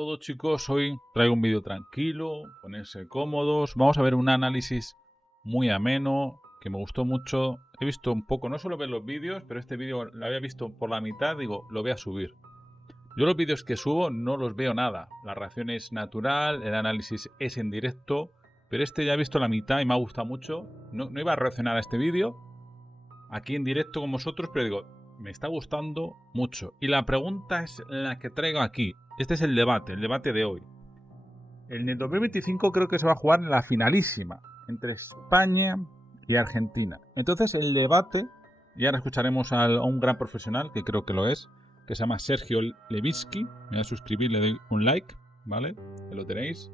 todos, chicos, hoy traigo un vídeo tranquilo, ponerse cómodos, vamos a ver un análisis muy ameno, que me gustó mucho. He visto un poco, no suelo ver los vídeos, pero este vídeo lo había visto por la mitad, digo, lo voy a subir. Yo los vídeos que subo no los veo nada, la reacción es natural, el análisis es en directo, pero este ya he visto la mitad y me ha gustado mucho. No iba a reaccionar a este vídeo aquí en directo con vosotros, pero digo, me está gustando mucho. Y la pregunta es la que traigo aquí. Este es el debate de hoy. En el 2025 creo que se va a jugar la finalísima entre España y Argentina. Entonces el debate, y ahora escucharemos a un gran profesional, que creo que lo es, que se llama Sergio Levitsky. Me voy a suscribir, le doy un like, ¿vale? Que lo tenéis.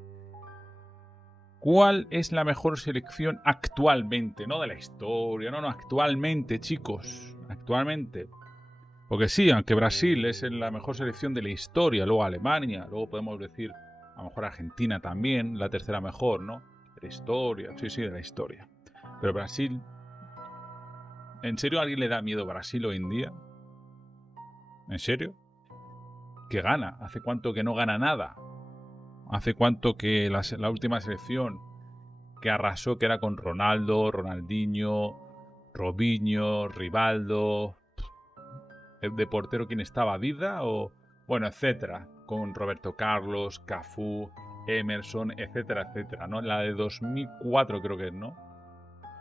¿Cuál es la mejor selección actualmente? No de la historia, no, actualmente, chicos. Actualmente. Porque sí, aunque Brasil es la mejor selección de la historia, luego Alemania, luego podemos decir a lo mejor Argentina también, la tercera mejor, ¿no? De la historia, sí, de la historia. Pero Brasil, ¿en serio a alguien le da miedo Brasil hoy en día? ¿En serio? ¿Que gana? ¿Hace cuánto que no gana nada? ¿Hace cuánto que la última selección que arrasó, que era con Ronaldo, Ronaldinho, Robinho, Rivaldo, de portero quién estaba, Dida o bueno, etcétera, con Roberto Carlos, Cafú, Emerson, etcétera, etcétera, ¿no? La de 2004 creo que es, ¿no?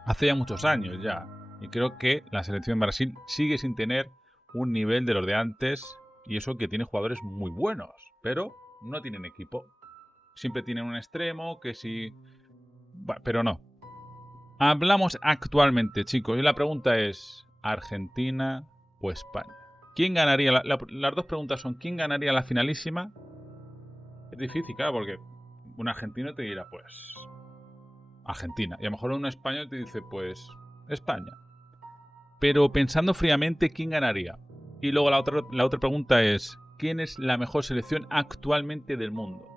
Hace ya muchos años ya. Y creo que la selección de Brasil sigue sin tener un nivel de los de antes, y eso que tiene jugadores muy buenos, pero no tienen equipo. Siempre tienen un extremo que sí, pero no. Hablamos actualmente, chicos, y la pregunta es, ¿Argentina o España? ¿Quién ganaría? Las dos preguntas son, ¿quién ganaría la finalísima? Es difícil, claro, porque un argentino te dirá, pues, Argentina. Y a lo mejor un español te dice, pues, España. Pero pensando fríamente, ¿quién ganaría? Y luego la otra pregunta es, ¿quién es la mejor selección actualmente del mundo?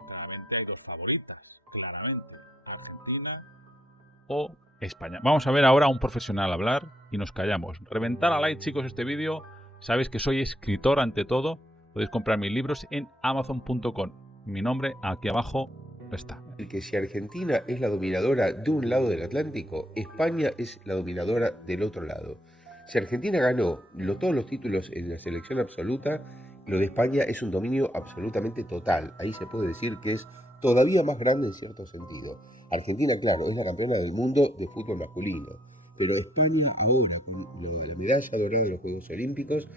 Claramente hay dos favoritas, claramente. Argentina o España. Vamos a ver ahora a un profesional hablar y nos callamos. Reventar a like, chicos, este vídeo. Sabéis que soy escritor ante todo. Podéis comprar mis libros en amazon.com. Mi nombre aquí abajo está. Que si Argentina es la dominadora de un lado del Atlántico, España es la dominadora del otro lado. Si Argentina ganó todos los títulos en la selección absoluta, lo de España es un dominio absolutamente total. Ahí se puede decir que es todavía más grande en cierto sentido. Argentina, claro, es la campeona del mundo de fútbol masculino. Pero España ahora, con la medalla dorada de los Juegos Olímpicos,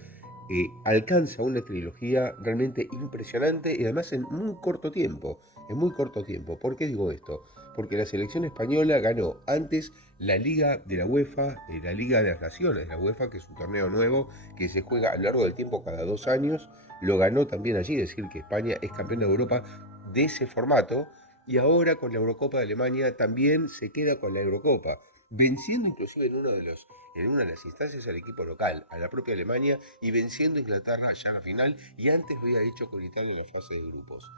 alcanza una trilogía realmente impresionante y además en muy corto tiempo. En muy corto tiempo. ¿Por qué digo esto? Porque la selección española ganó antes la Liga de la UEFA, la Liga de las Naciones de la UEFA, que es un torneo nuevo que se juega a lo largo del tiempo cada 2 años. Lo ganó también allí, es decir, que España es campeona de Europa de ese formato. Y ahora con la Eurocopa de Alemania también se queda con la Eurocopa, venciendo inclusive en una de las instancias al equipo local, a la propia Alemania, y venciendo a Inglaterra ya en la final, y antes lo había hecho con Italia en la fase de grupos.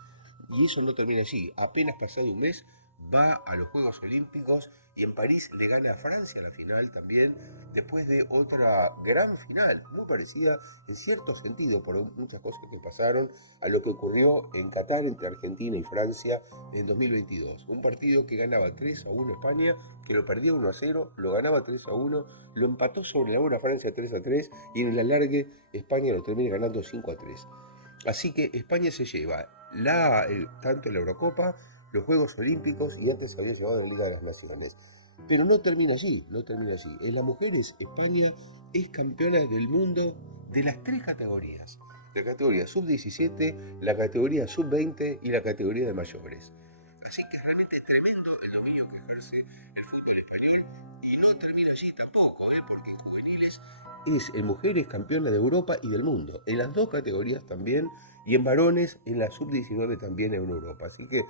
Y eso no termina allí. Apenas pasado un mes va a los Juegos Olímpicos y en París le gana a Francia la final también, después de otra gran final, muy parecida en cierto sentido por muchas cosas que pasaron a lo que ocurrió en Qatar entre Argentina y Francia en 2022. Un partido que ganaba 3-1 España, que lo perdía 1-0, lo ganaba 3-1, lo empató sobre la hora Francia 3-3 y en el alargue España lo termina ganando 5-3. Así que España se lleva tanto la Eurocopa, los Juegos Olímpicos y antes había llevado la Liga de las Naciones. Pero no termina allí, no termina allí. En las mujeres, España es campeona del mundo de las tres categorías. La categoría sub-17, la categoría sub-20 y la categoría de mayores. Así que es realmente tremendo el dominio que ejerce el fútbol español y no termina allí tampoco, porque en juveniles es en mujeres campeona de Europa y del mundo, en las dos categorías también, y en varones en la sub-19 también en Europa. Así que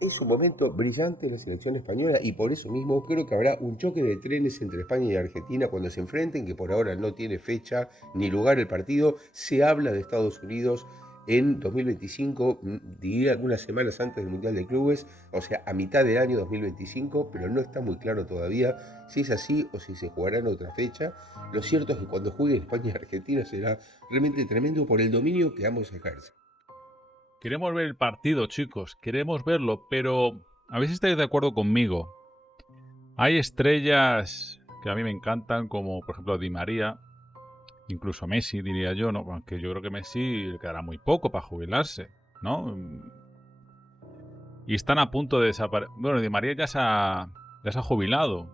es un momento brillante en la selección española y por eso mismo creo que habrá un choque de trenes entre España y Argentina cuando se enfrenten, que por ahora no tiene fecha ni lugar el partido. Se habla de Estados Unidos en 2025, diría algunas semanas antes del Mundial de Clubes, o sea, a mitad del año 2025, pero no está muy claro todavía si es así o si se jugará en otra fecha. Lo cierto es que cuando juegue España y Argentina será realmente tremendo por el dominio que ambos ejercen. Queremos ver el partido, chicos, queremos verlo, pero a ver si estáis de acuerdo conmigo. Hay estrellas que a mí me encantan, como por ejemplo Di María, incluso Messi, diría yo, ¿no? Aunque yo creo que Messi le quedará muy poco para jubilarse, ¿no? Y están a punto de desaparecer. Bueno, Di María ya se ha jubilado.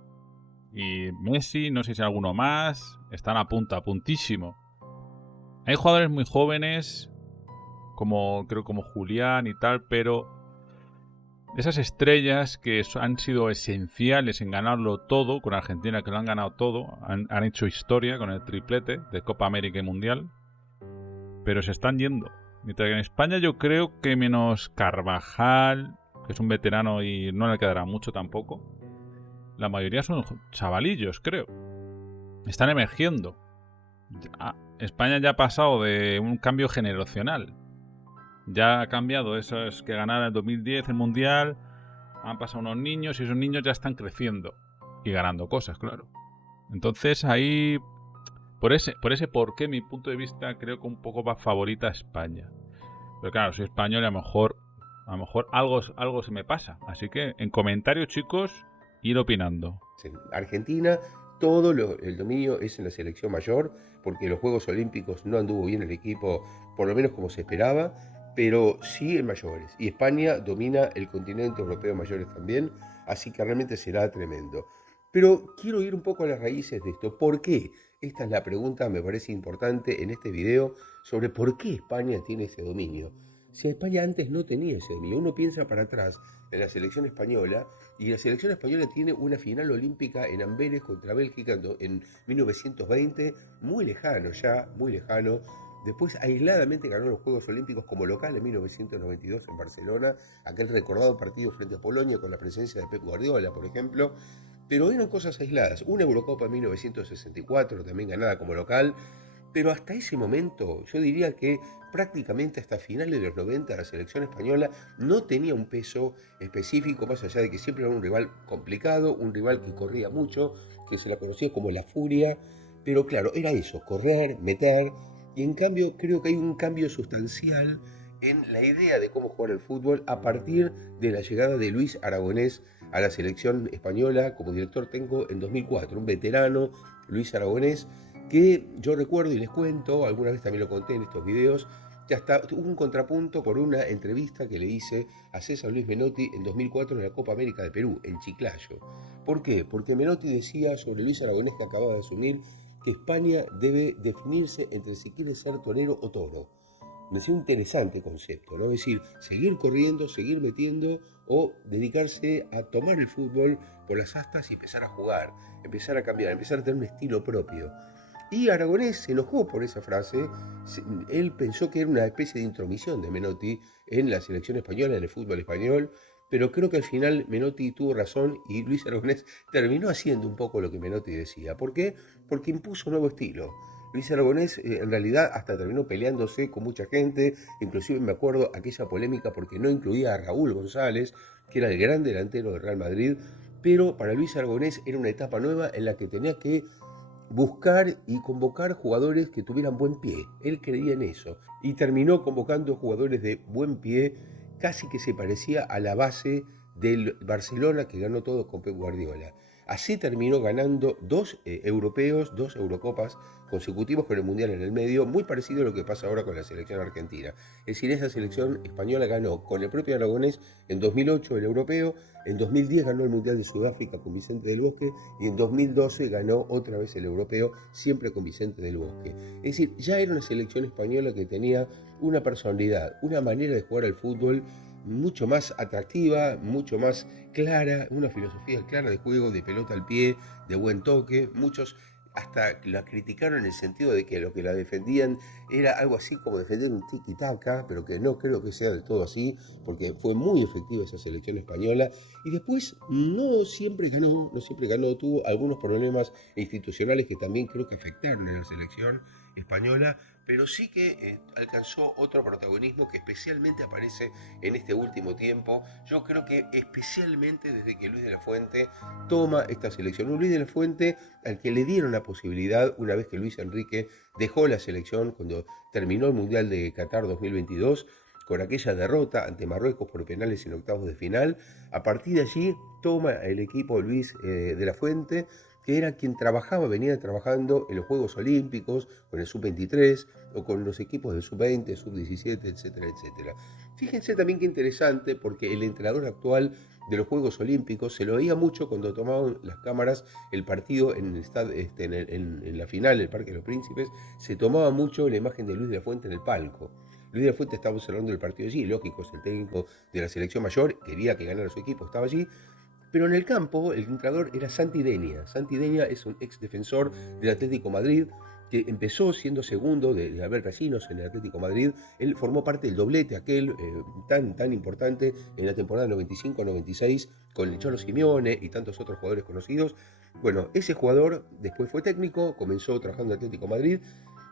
Y Messi, no sé si alguno más, están a puntísimo. Hay jugadores muy jóvenes, como creo como Julián y tal, pero esas estrellas que han sido esenciales en ganarlo todo, con Argentina que lo han ganado todo, han hecho historia con el triplete de Copa América y Mundial, pero se están yendo. Mientras que en España yo creo que menos Carvajal, que es un veterano y no le quedará mucho tampoco, la mayoría son chavalillos, creo. Están emergiendo. España ya ha pasado de un cambio generacional. Ya ha cambiado, eso es que ganar en 2010 el Mundial, han pasado unos niños y esos niños ya están creciendo y ganando cosas, claro. Entonces ahí, por qué mi punto de vista, creo que un poco va favorita a España. Pero claro, soy español y a lo mejor algo se me pasa. Así que en comentarios, chicos, ir opinando. En Argentina, el dominio es en la selección mayor, porque en los Juegos Olímpicos no anduvo bien el equipo, por lo menos como se esperaba, pero sí en mayores. Y España domina el continente europeo en mayores también, así que realmente será tremendo. Pero quiero ir un poco a las raíces de esto. ¿Por qué? Esta es la pregunta, me parece importante en este video, sobre por qué España tiene ese dominio. Si España antes no tenía ese dominio, uno piensa para atrás en la selección española, y la selección española tiene una final olímpica en Amberes contra Bélgica en 1920, muy lejano ya, muy lejano. Después aisladamente ganó los Juegos Olímpicos como local en 1992 en Barcelona, aquel recordado partido frente a Polonia con la presencia de Pep Guardiola, por ejemplo. Pero eran cosas aisladas. Una Eurocopa en 1964, también ganada como local, pero hasta ese momento, yo diría que prácticamente hasta finales de los 90 la selección española no tenía un peso específico, más allá de que siempre era un rival complicado, un rival que corría mucho, que se la conocía como la furia, pero claro, era eso, correr, meter, y en cambio creo que hay un cambio sustancial en la idea de cómo jugar el fútbol a partir de la llegada de Luis Aragonés a la selección española como director técnico en 2004, un veterano, Luis Aragonés, que yo recuerdo y les cuento, alguna vez también lo conté en estos videos, que hasta hubo un contrapunto por una entrevista que le hice a César Luis Menotti en 2004 en la Copa América de Perú, en Chiclayo. ¿Por qué? Porque Menotti decía sobre Luis Aragonés, que acababa de asumir, que España debe definirse entre si quiere ser torero o toro. Me pareció un interesante concepto, ¿no? Es decir, seguir corriendo, seguir metiendo o dedicarse a tomar el fútbol por las astas y empezar a jugar, empezar a cambiar, empezar a tener un estilo propio. Y Aragonés se enojó por esa frase. Él pensó que era una especie de intromisión de Menotti en la selección española, en el fútbol español, pero creo que al final Menotti tuvo razón y Luis Aragonés terminó haciendo un poco lo que Menotti decía. ¿Por qué? Porque impuso un nuevo estilo. Luis Aragonés en realidad hasta terminó peleándose con mucha gente, inclusive me acuerdo aquella polémica porque no incluía a Raúl González, que era el gran delantero del Real Madrid, pero para Luis Aragonés era una etapa nueva en la que tenía que buscar y convocar jugadores que tuvieran buen pie. Él creía en eso y terminó convocando jugadores de buen pie, casi que se parecía a la base del Barcelona que ganó todo con Pep Guardiola. Así terminó ganando dos europeos, dos Eurocopas consecutivos con el Mundial en el medio, muy parecido a lo que pasa ahora con la selección argentina. Es decir, esa selección española ganó con el propio Aragonés en 2008 el europeo, en 2010 ganó el Mundial de Sudáfrica con Vicente del Bosque y en 2012 ganó otra vez el europeo, siempre con Vicente del Bosque. Es decir, ya era una selección española que tenía una personalidad, una manera de jugar al fútbol mucho más atractiva, mucho más clara, una filosofía clara de juego, de pelota al pie, de buen toque. Muchos hasta la criticaron en el sentido de que lo que la defendían era algo así como defender un tiki-taka, pero que no creo que sea del todo así, porque fue muy efectiva esa selección española. Y después no siempre ganó, tuvo algunos problemas institucionales que también creo que afectaron a la selección española, pero sí que alcanzó otro protagonismo que especialmente aparece en este último tiempo. Yo creo que especialmente desde que Luis de la Fuente toma esta selección. Un Luis de la Fuente al que le dieron la posibilidad, una vez que Luis Enrique dejó la selección cuando terminó el Mundial de Qatar 2022, con aquella derrota ante Marruecos por penales en octavos de final. A partir de allí toma el equipo Luis de la Fuente, que era quien trabajaba, venía trabajando en los Juegos Olímpicos, con el Sub-23 o con los equipos del Sub-20, Sub-17, etcétera, etcétera. Fíjense también qué interesante, porque el entrenador actual de los Juegos Olímpicos se lo veía mucho cuando tomaban las cámaras el partido en la final, el Parque de los Príncipes, se tomaba mucho la imagen de Luis de la Fuente en el palco. Luis de la Fuente estaba observando el partido allí, lógico, es el técnico de la selección mayor, quería que ganara su equipo, estaba allí, pero en el campo el entrenador era Santi Denia. Santi Denia es un ex defensor del Atlético Madrid que empezó siendo segundo de Abel Racinos en el Atlético Madrid. Él formó parte del doblete aquel tan importante en la temporada 95-96 con el Cholo Simeone y tantos otros jugadores conocidos. Bueno, ese jugador después fue técnico, comenzó trabajando en Atlético Madrid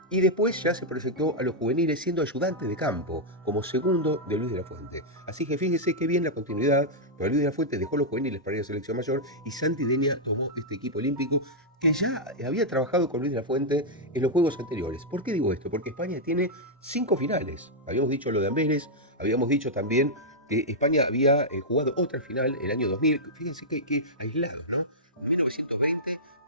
y después ya se proyectó a los juveniles siendo ayudante de campo, como segundo de Luis de la Fuente. Así que fíjese qué bien la continuidad, pero Luis de la Fuente dejó los juveniles para ir a la selección mayor y Santi Denia tomó este equipo olímpico que ya había trabajado con Luis de la Fuente en los Juegos anteriores. ¿Por qué digo esto? Porque España tiene 5 finales. Habíamos dicho lo de Amberes, habíamos dicho también que España había jugado otra final el año 2000. Fíjense qué aislado, ¿no? En 1920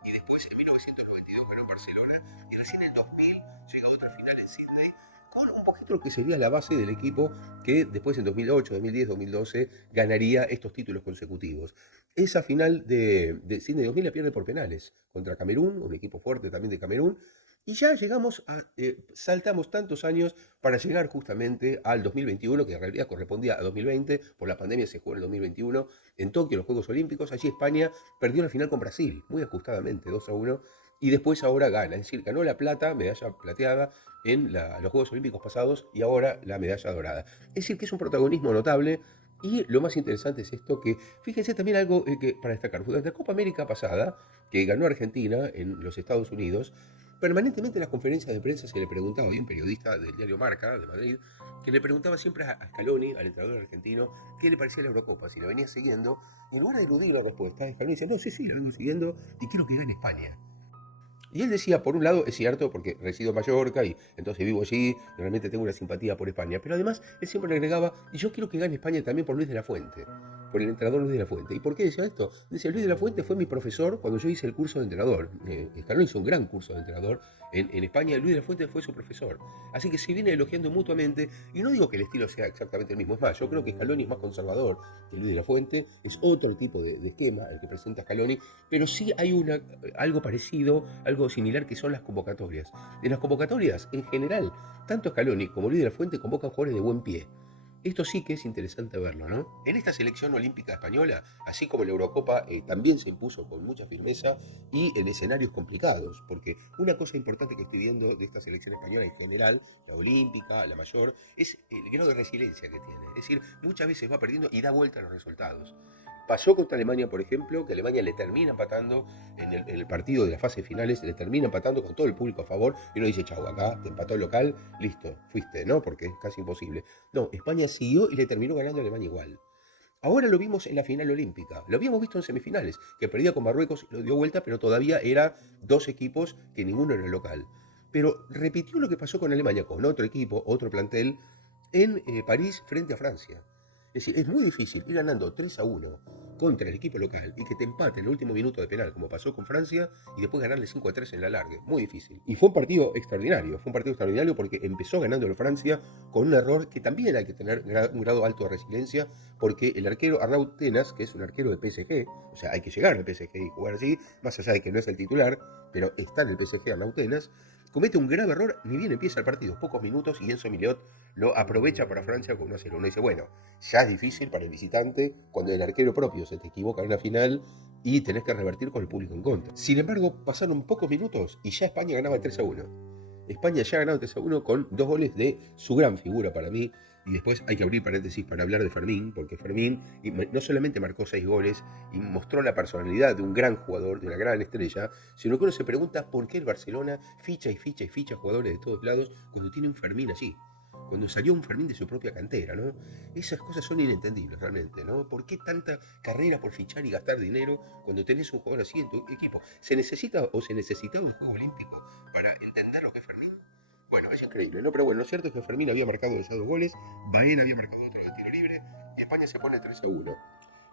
y después en 1992 ganó Barcelona y recién en 2000 llega otra final en Sydney con un poquito lo que sería la base del equipo que después en 2008, 2010, 2012 ganaría estos títulos consecutivos. Esa final de Sydney 2000 la pierde por penales contra Camerún, un equipo fuerte también de Camerún, y ya llegamos saltamos tantos años para llegar justamente al 2021, que en realidad correspondía a 2020, por la pandemia se jugó en el 2021, en Tokio, los Juegos Olímpicos. Allí España perdió la final con Brasil, muy ajustadamente, 2-1, y después ahora gana, es decir, ganó la plata, medalla plateada, en los Juegos Olímpicos pasados y ahora la medalla dorada. Es decir, que es un protagonismo notable. Y lo más interesante es esto, que fíjense también algo que para destacar. Durante la Copa América pasada, que ganó Argentina en los Estados Unidos, permanentemente en las conferencias de prensa se le preguntaba, hay un periodista del diario Marca de Madrid, que le preguntaba siempre a Scaloni, al entrenador argentino, qué le parecía la Eurocopa, si la venía siguiendo, y en lugar de eludir la respuesta, Scaloni decía, no, sí, la vengo siguiendo y quiero que gane España. Y él decía, por un lado, es cierto, porque resido en Mallorca y entonces vivo allí, y realmente tengo una simpatía por España, pero además él siempre le agregaba, y yo quiero que gane España también por Luis de la Fuente, por el entrenador Luis de la Fuente. ¿Y por qué decía esto? Dice, Luis de la Fuente fue mi profesor cuando yo hice el curso de entrenador. Escalón hizo un gran curso de entrenador en España, Luis de la Fuente fue su profesor. Así que se viene elogiando mutuamente, y no digo que el estilo sea exactamente el mismo, es más, yo creo que Scaloni es más conservador que Luis de la Fuente, es otro tipo de esquema el que presenta Scaloni, pero sí hay algo parecido, algo similar, que son las convocatorias. En las convocatorias, en general, tanto Scaloni como Luis de la Fuente convocan jugadores de buen pie. Esto sí que es interesante verlo, ¿no? En esta selección olímpica española, así como en la Eurocopa, también se impuso con mucha firmeza y en escenarios complicados, porque una cosa importante que estoy viendo de esta selección española en general, la olímpica, la mayor, es el grado de resiliencia que tiene. Es decir, muchas veces va perdiendo y da vuelta a los resultados. Pasó contra Alemania, por ejemplo, que Alemania le termina empatando en el partido de las fases finales, le termina empatando con todo el público a favor, y uno dice, chau, acá te empató el local, listo, fuiste, ¿no? Porque es casi imposible. No, España siguió y le terminó ganando a Alemania igual. Ahora lo vimos en la final olímpica, lo habíamos visto en semifinales, que perdía con Marruecos, lo dio vuelta, pero todavía era dos equipos que ninguno era local. Pero repitió lo que pasó con Alemania, con otro equipo, otro plantel, en París frente a Francia. Es decir, es muy difícil ir ganando 3-1 contra el equipo local y que te empate en el último minuto de penal, como pasó con Francia, y después ganarle 5-3 en la larga. Muy difícil. Y fue un partido extraordinario porque empezó ganando Francia con un error que también hay que tener un grado alto de resiliencia, porque el arquero Arnaud Tenas, que es un arquero de PSG, o sea, hay que llegar al PSG y jugar así, más allá de que no es el titular, pero está en el PSG Arnaud Tenas, comete un grave error, ni bien empieza el partido, pocos minutos, y Enzo Miliot lo aprovecha para Francia con 1-0. Uno dice, bueno, ya es difícil para el visitante cuando el arquero propio se te equivoca en una final y tenés que revertir con el público en contra. Sin embargo, pasaron pocos minutos y ya España ganaba 3-1. España ya ganaba 3-1 con 2 goles de su gran figura para mí. Y después hay que abrir paréntesis para hablar de Fermín, porque Fermín no solamente marcó 6 goles y mostró la personalidad de un gran jugador, de una gran estrella, sino que uno se pregunta por qué el Barcelona ficha y ficha y ficha jugadores de todos lados cuando tiene un Fermín allí. Cuando salió un Fermín de su propia cantera, ¿no? Esas cosas son inentendibles realmente, ¿no? ¿Por qué tanta carrera por fichar y gastar dinero cuando tenés un jugador así en tu equipo? ¿Se necesita o se necesitaba un juego olímpico para entender lo que es Fermín? Bueno, es increíble, ¿no? Pero bueno, lo cierto es que Fermín había marcado ya 2 goles, Baena había marcado otro de tiro libre, y España se pone 3-1.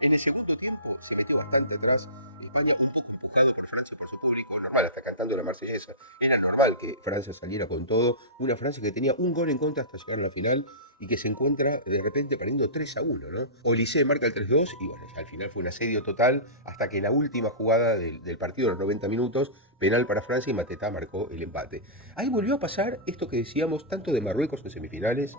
En el segundo tiempo se metió bastante atrás, España un poco empujado por Francia, por su público, normal, hasta cantando la marsellesa. Era normal que Francia saliera con todo, una Francia que tenía un gol en contra hasta llegar a la final y que se encuentra de repente perdiendo 3-1, ¿no? Olise marca el 3-2 y bueno, ya al final fue un asedio total hasta que en la última jugada del partido, de los 90 minutos, penal para Francia y Matetá marcó el empate. Ahí volvió a pasar esto que decíamos tanto de Marruecos en semifinales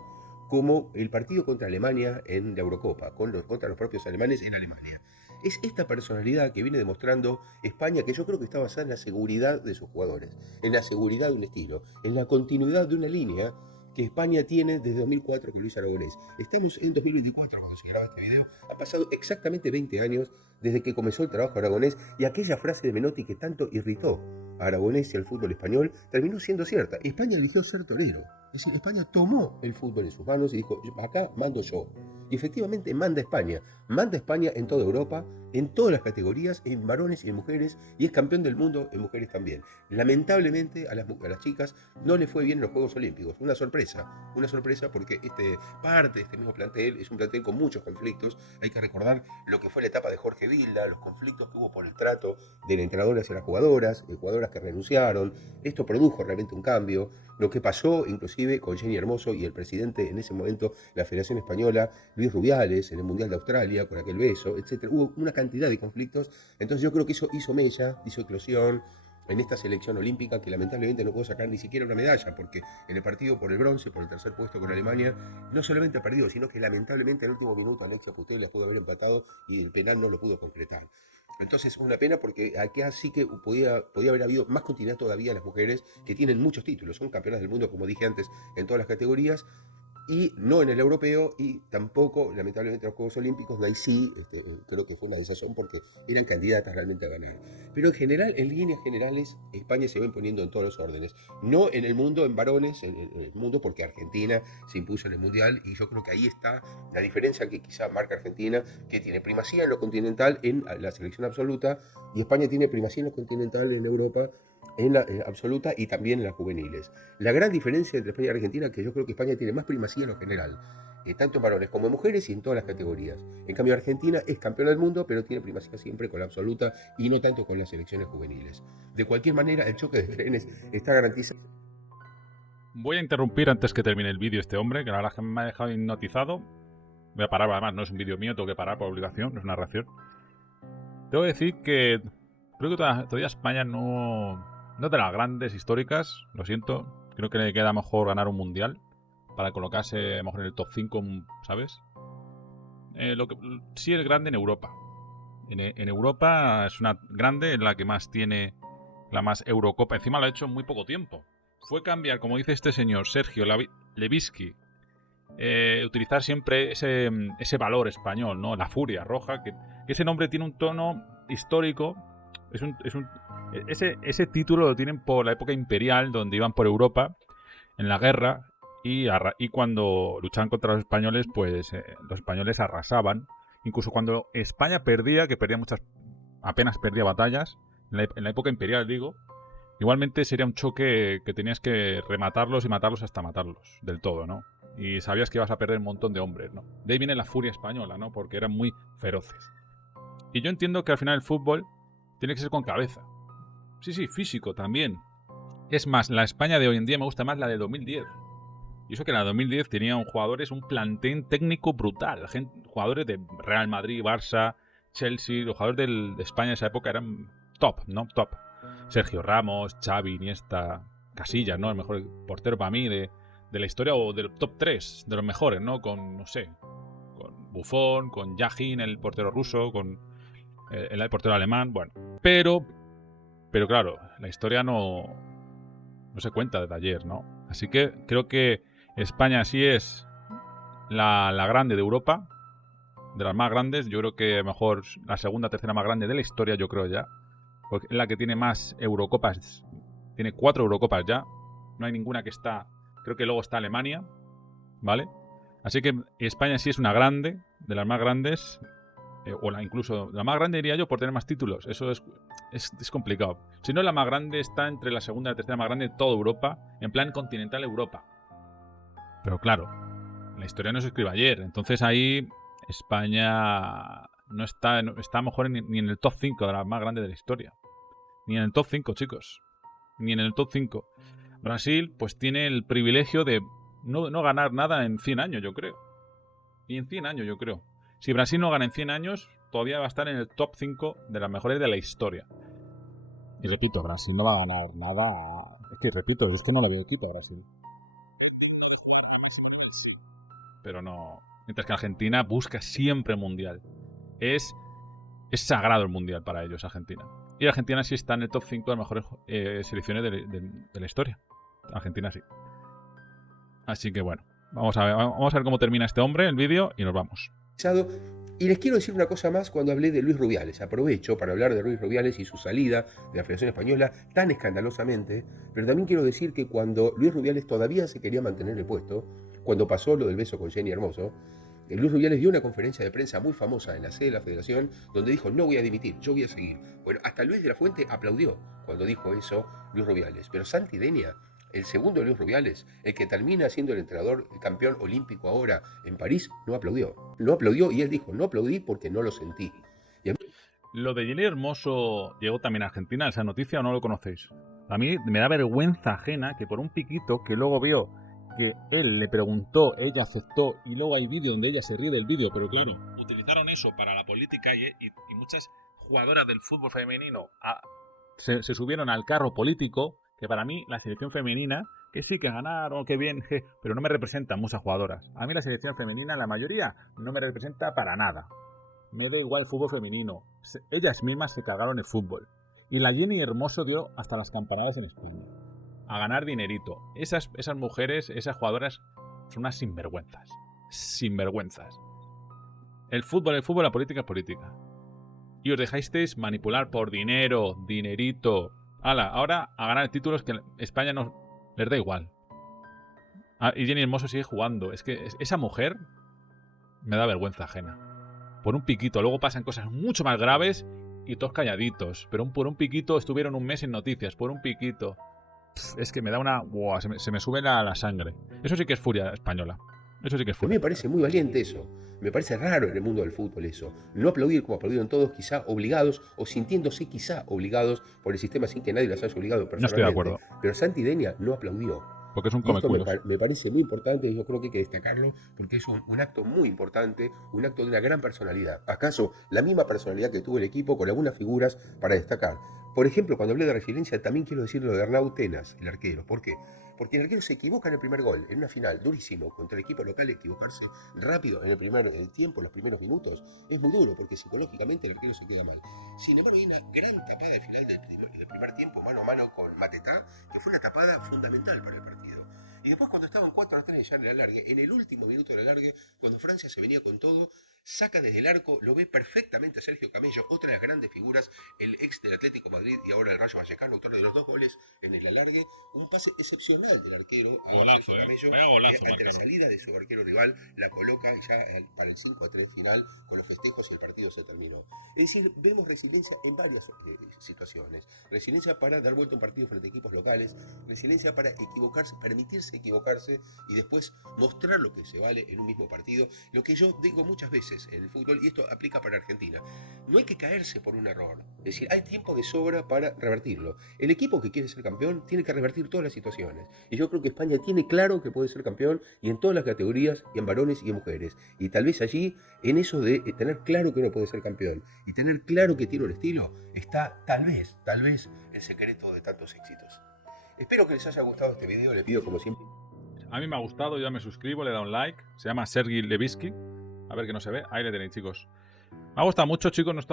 como el partido contra Alemania en la Eurocopa, contra los propios alemanes en Alemania. Es esta personalidad que viene demostrando España, que yo creo que está basada en la seguridad de sus jugadores, en la seguridad de un estilo, en la continuidad de una línea que España tiene desde 2004 con Luis Aragonés. Estamos en 2024 cuando se graba este video. Han pasado exactamente 20 años desde que comenzó el trabajo de Aragonés y aquella frase de Menotti que tanto irritó a Aragonés y al fútbol español terminó siendo cierta. España eligió ser torero. Es decir, España tomó el fútbol en sus manos y dijo, acá mando yo. Y efectivamente manda España en toda Europa, en todas las categorías, en varones y en mujeres, y es campeón del mundo en mujeres también. Lamentablemente a las chicas no le fue bien en los Juegos Olímpicos, una sorpresa porque parte de este mismo plantel es un plantel con muchos conflictos. Hay que recordar lo que fue la etapa de Jorge Vilda, los conflictos que hubo por el trato del entrenador hacia las jugadoras que renunciaron. Esto produjo realmente un cambio. Lo que pasó inclusive con Jenny Hermoso y el presidente en ese momento, la Federación Española, Luis Rubiales, en el Mundial de Australia, con aquel beso, etc. Hubo una cantidad de conflictos. Entonces yo creo que eso hizo mella, hizo eclosión en esta selección olímpica que lamentablemente no pudo sacar ni siquiera una medalla, porque en el partido por el bronce, por el tercer puesto con Alemania, no solamente perdió, sino que lamentablemente en el último minuto Alexia Putellas pudo haber empatado y el penal no lo pudo concretar. Entonces, una pena porque aquí sí que podía haber habido más continuidad todavía en las mujeres que tienen muchos títulos, son campeonas del mundo, como dije antes, en todas las categorías, y no en el europeo y tampoco, lamentablemente, en los Juegos Olímpicos. Ahí sí, creo que fue una desazón porque eran candidatas realmente a ganar. Pero en general, en líneas generales, España se va imponiendo en todos los órdenes. No en el mundo, en varones, en el mundo, porque Argentina se impuso en el Mundial y yo creo que ahí está la diferencia que quizá marca Argentina, que tiene primacía en lo continental en la selección absoluta y España tiene primacía en lo continental en Europa en la absoluta y también en las juveniles. La gran diferencia entre España y Argentina es que yo creo que España tiene más primacía en lo general, tanto en varones como en mujeres y en todas las categorías. En cambio, Argentina es campeona del mundo, pero tiene primacía siempre con la absoluta y no tanto con las selecciones juveniles. De cualquier manera, el choque de trenes está garantizado. Voy a interrumpir antes que termine el vídeo este hombre, que la verdad es que me ha dejado hipnotizado. Voy a parar, además, no es un vídeo mío, tengo que parar por obligación, no es una reacción. Tengo que decir que creo que todavía España no de las grandes históricas, lo siento. Creo que le queda mejor ganar un mundial para colocarse mejor en el top 5, ¿sabes? Sí es grande en Europa. En Europa es una grande, en la que más tiene la más Eurocopa. Encima lo ha hecho en muy poco tiempo. Fue cambiar, como dice este señor, Sergio Levinsky, utilizar siempre ese valor español, ¿no? La furia roja, que ese nombre tiene un tono histórico. Ese título lo tienen por la época imperial, donde iban por Europa en la guerra y cuando luchaban contra los españoles, pues los españoles arrasaban. Incluso cuando España perdía, que perdía apenas perdía batallas, en la época imperial digo, igualmente sería un choque que tenías que rematarlos y matarlos hasta matarlos del todo, ¿no? Y sabías que ibas a perder un montón de hombres, ¿no? De ahí viene la furia española, ¿no? Porque eran muy feroces. Y yo entiendo que al final el fútbol tiene que ser con cabeza. Sí, físico también. Es más, la España de hoy en día me gusta más la de 2010. Y eso que en la 2010 tenían jugadores, un plantel técnico brutal. Jugadores de Real Madrid, Barça, Chelsea. Los jugadores de España de esa época eran top, ¿no? Top. Sergio Ramos, Xavi, Iniesta, Casillas, ¿no? El mejor portero para mí de la historia, o del top 3 de los mejores, ¿no? Con, no sé, con Buffon, con Yajin, el portero ruso, con el portero alemán, bueno. Pero claro, la historia no se cuenta desde ayer, ¿no? Así que creo que España sí es la grande de Europa, de las más grandes. Yo creo que mejor la segunda, tercera más grande de la historia, yo creo ya. Porque es la que tiene más Eurocopas. Tiene 4 Eurocopas ya. No hay ninguna que está... Creo que luego está Alemania, ¿vale? Así que España sí es una grande, de las más grandes. incluso la más grande diría yo por tener más títulos. Eso es complicado. Si no, la más grande está entre la segunda y la tercera más grande de toda Europa, en plan continental Europa. Pero claro, la historia no se escribe ayer. Entonces ahí España no está a lo mejor ni en el top 5 de la más grande de la historia. Ni en el top 5, chicos. Ni en el top 5. Brasil pues tiene el privilegio de no ganar nada en 100 años, yo creo. Y en 100 años, yo creo. Si Brasil no gana en 100 años, todavía va a estar en el top 5 de las mejores de la historia. Y repito, Brasil no va a ganar nada. Es que repito, es que no le veo equipo a Brasil. Pero no. Mientras que Argentina busca siempre el mundial. Es sagrado el mundial para ellos, Argentina. Y Argentina sí está en el top 5 de las mejores selecciones de la historia. Argentina sí. Así que bueno, vamos a ver cómo termina este hombre, el vídeo, y nos vamos. Y les quiero decir una cosa más cuando hablé de Luis Rubiales. Aprovecho para hablar de Luis Rubiales y su salida de la Federación Española tan escandalosamente, pero también quiero decir que cuando Luis Rubiales todavía se quería mantener el puesto, cuando pasó lo del beso con Jenny Hermoso, Luis Rubiales dio una conferencia de prensa muy famosa en la sede de la Federación donde dijo: no voy a dimitir, yo voy a seguir. Bueno, hasta Luis de la Fuente aplaudió cuando dijo eso Luis Rubiales, pero Santi Denia, el segundo Luis Rubiales, el que termina siendo el entrenador, el campeón olímpico ahora en París, no aplaudió. No aplaudió y él dijo: no aplaudí porque no lo sentí. Lo de Jenny Hermoso llegó también a Argentina, esa noticia, ¿o no lo conocéis? A mí me da vergüenza ajena que por un piquito que luego vio que él le preguntó, ella aceptó, y luego hay vídeo donde ella se ríe del vídeo, pero claro, utilizaron eso para la política y muchas jugadoras del fútbol femenino se subieron al carro político, que para mí la selección femenina, que sí que ganaron, que bien, pero no me representan muchas jugadoras. A mí la selección femenina, la mayoría, no me representa para nada. Me da igual el fútbol femenino. Ellas mismas se cargaron el fútbol. Y la Jenny Hermoso dio hasta las campanadas en España. A ganar dinerito. Esas mujeres, esas jugadoras, son unas sinvergüenzas. Sinvergüenzas. El fútbol, la política es política. Y os dejasteis manipular por dinero, dinerito. ¡Hala! Ahora a ganar títulos que España no les da igual. Y Jenny Hermoso sigue jugando. Es que esa mujer me da vergüenza ajena. Por un piquito. Luego pasan cosas mucho más graves y todos calladitos. Pero por un piquito estuvieron un mes en noticias. Por un piquito. Es que me da una... Wow, se me sube la sangre. Eso sí que es furia española. Eso sí que es furia. A mí me parece muy valiente eso. Me parece raro en el mundo del fútbol eso. No aplaudir como aplaudieron todos, quizá obligados o sintiéndose quizá obligados por el sistema sin que nadie las haya obligado personalmente. No estoy de acuerdo. Pero Santi Denia no aplaudió. Porque es un esto comeculos. me parece muy importante y yo creo que hay que destacarlo porque es un acto muy importante, un acto de una gran personalidad. ¿Acaso la misma personalidad que tuvo el equipo con algunas figuras para destacar? Por ejemplo, cuando hablé de resiliencia, también quiero decir lo de Arnau Tenas, el arquero. ¿Por qué? Porque el arquero se equivoca en el primer gol, en una final, durísimo, contra el equipo local. Equivocarse rápido en el primer tiempo, los primeros minutos, es muy duro porque psicológicamente el arquero se queda mal. Sin embargo, hay una gran tapada de final del primer tiempo, mano a mano con Matetá, que fue una tapada fundamental para el partido. Y después, cuando estaban 4-3 ya en el alargue, en el último minuto del alargue, cuando Francia se venía con todo, saca desde el arco, lo ve perfectamente Sergio Camello, otra de las grandes figuras, el ex del Atlético Madrid y ahora el Rayo Vallecano, autor de los 2 goles en el alargue. Un pase excepcional del arquero a golazo, Sergio Camello, golazo, ante la salida de su arquero rival, la coloca ya para el 5-3 final, con los festejos y el partido se terminó. Es decir, vemos resiliencia en varias situaciones. Resiliencia para dar vuelta a un partido frente a equipos locales, resiliencia para equivocarse, permitirse equivocarse y después mostrar lo que se vale en un mismo partido. Lo que yo digo muchas veces en el fútbol, y esto aplica para Argentina, no hay que caerse por un error. Es decir, hay tiempo de sobra para revertirlo. El equipo que quiere ser campeón tiene que revertir todas las situaciones. Y yo creo que España tiene claro que puede ser campeón y en todas las categorías, y en varones y en mujeres. Y tal vez allí, en eso de tener claro que uno puede ser campeón y tener claro que tiene un estilo, está tal vez, el secreto de tantos éxitos. Espero que les haya gustado este video, les pido como siempre. A mí me ha gustado, yo ya me suscribo, le he dado un like. Se llama Sergi Levitsky. A ver que no se ve. Ahí le tenéis, chicos. Me ha gustado mucho, chicos. No he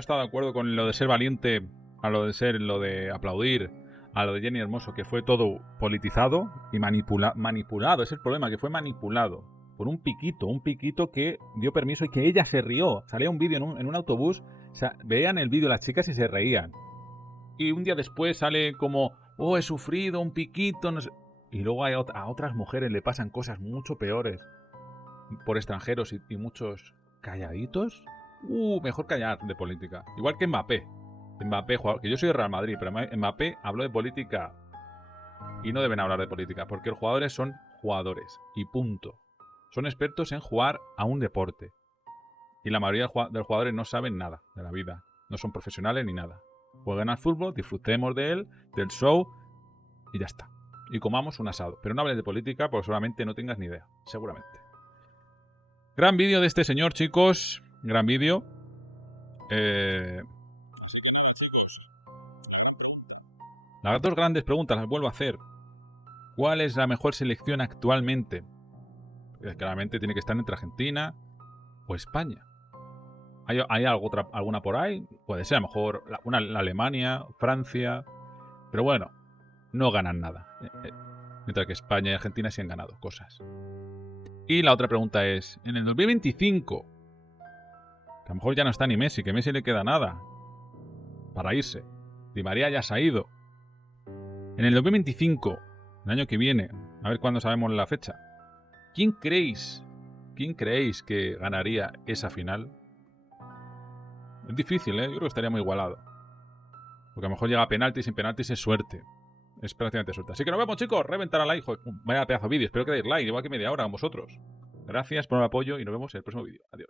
estado de acuerdo con lo de ser valiente, a lo de aplaudir, a lo de Jenny Hermoso, que fue todo politizado y manipulado. Ese es el problema, que fue manipulado por un piquito que dio permiso y que ella se rió. Salía un vídeo en un autobús, o sea, veían el vídeo las chicas y se reían. Y un día después sale como, oh, he sufrido un piquito, no sé. Y luego a otras mujeres le pasan cosas mucho peores por extranjeros y muchos calladitos. Mejor callar de política. Igual que Mbappé. Mbappé, jugador, que yo soy de Real Madrid, pero Mbappé habló de política y no deben hablar de política, porque los jugadores son jugadores y punto. Son expertos en jugar a un deporte. Y la mayoría de los jugadores no saben nada de la vida. No son profesionales ni nada. Jueguen al fútbol, disfrutemos de él, del show y ya está. Y comamos un asado. Pero no hables de política porque seguramente no tengas ni idea. Seguramente. Gran vídeo de este señor, chicos. Gran vídeo. Las dos grandes preguntas las vuelvo a hacer. ¿Cuál es la mejor selección actualmente? Claramente tiene que estar entre Argentina o España. ¿Hay alguna por ahí? Puede ser, a lo mejor la Alemania, Francia. Pero bueno, no ganan nada. Mientras que España y Argentina sí han ganado cosas. Y la otra pregunta es, en el 2025, que a lo mejor ya no está ni Messi, que a Messi le queda nada para irse. Di María ya se ha ido. En el 2025, el año que viene, a ver cuándo sabemos la fecha, ¿quién creéis que ganaría esa final? Es difícil, ¿eh? Yo creo que estaría muy igualado. Porque a lo mejor llega a penaltis, sin penaltis es suerte. Es prácticamente suerte. Así que nos vemos, chicos. Reventar a like. Joder, vaya pedazo de vídeo. Espero que deis like. Llevo aquí media hora con vosotros. Gracias por el apoyo y nos vemos en el próximo vídeo. Adiós.